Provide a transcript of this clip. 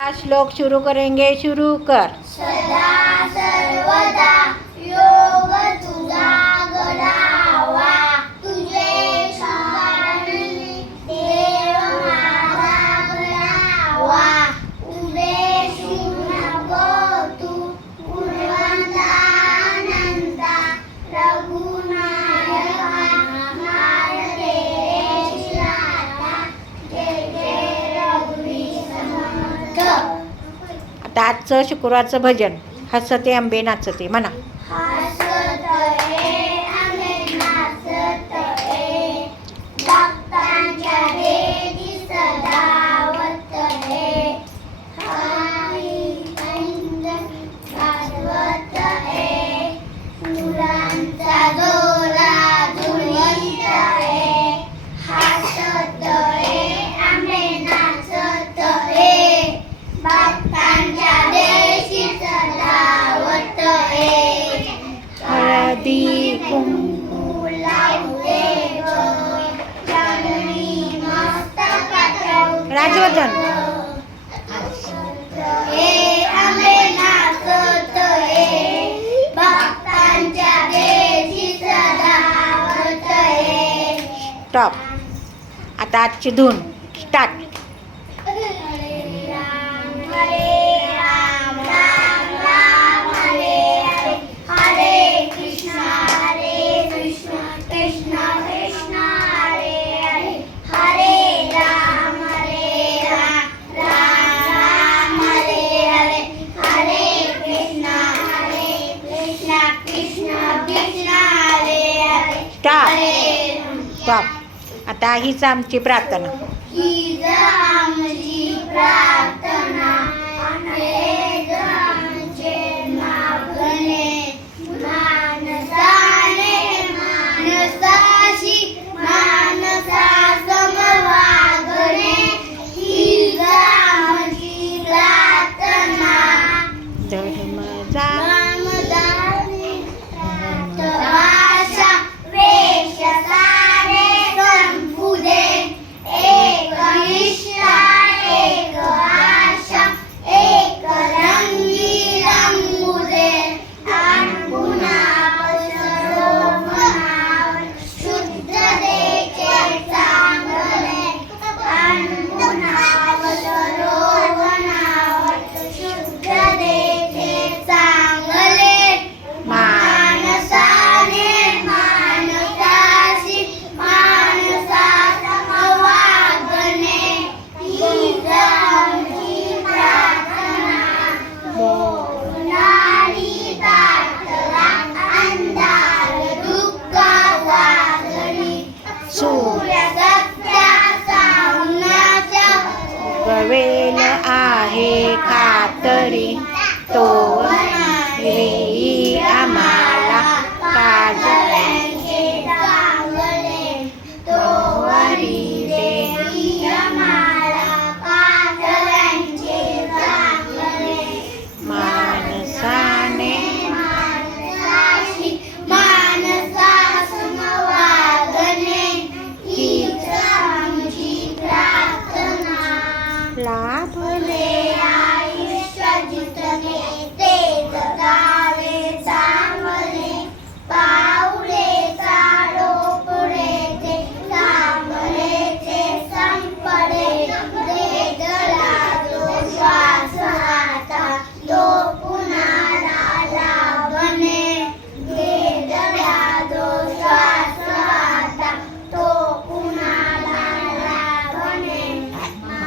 श्लोक शुरू करेंगे. शुरू कर. सदा सर्वदा योग तुझा गडावा, तुझे शरणी देव माझा गडावा. उभे नको तू पूर्वंतानंता, रघुनायका माय तेरे शिराता. जय जय रघुवीर समर्थ. आता आजचं शुक्रवारचं भजन. हसते आंबे नाचते म्हणा. हसतये आंबे नाचतये, भक्तांच्या देवी सदावतये. हरी वाजवतये, फुलांचा दोरा झुलवतये. हसतये आंबे नाचतये, भक्तांच्या देशी सदावतये. हळदी कुंकू लावते ग, चरणी मस्तकात राजवर्धन. हसतये आंबे नाचतये, भक्तांच्या देशी सदावतये. स्टॉप. आता आजची धून स्टार्ट. हरे राम राम राम हरे हरे, हरे कृष्ण कृष्ण कृष्ण हरे हरे. हरे राम राम राम हरे हरे, हरे कृष्ण कृष्ण कृष्ण हरे हरे. स्टॉप. हरे स्टॉप. आता हीच आमची प्रार्थना. हीच आमची प्रार्थना, हेच आमचे मागणे. मानसाने मानसाशी मानसासम वागणे, हीच आमची प्रार्थना. धर्म जा भाषा वेश सारे संपुदे, एक निष्ठा एक आशा, एक रंगी रंगुदे. आणि पुन्हा पसरो मनावर शुद्ध देचे चांगले. आणि पुन्हा पसरो मनावर शुद्ध देचे चांगले. मानसाने मानसाशी मानसासम वागणे, हीच आमची प्रार्थना. मोनाली दाटला अंधार दुःखाचा घरी, सूर्य सत्याचा उन्हाच्या गवेल आहे खातरी तो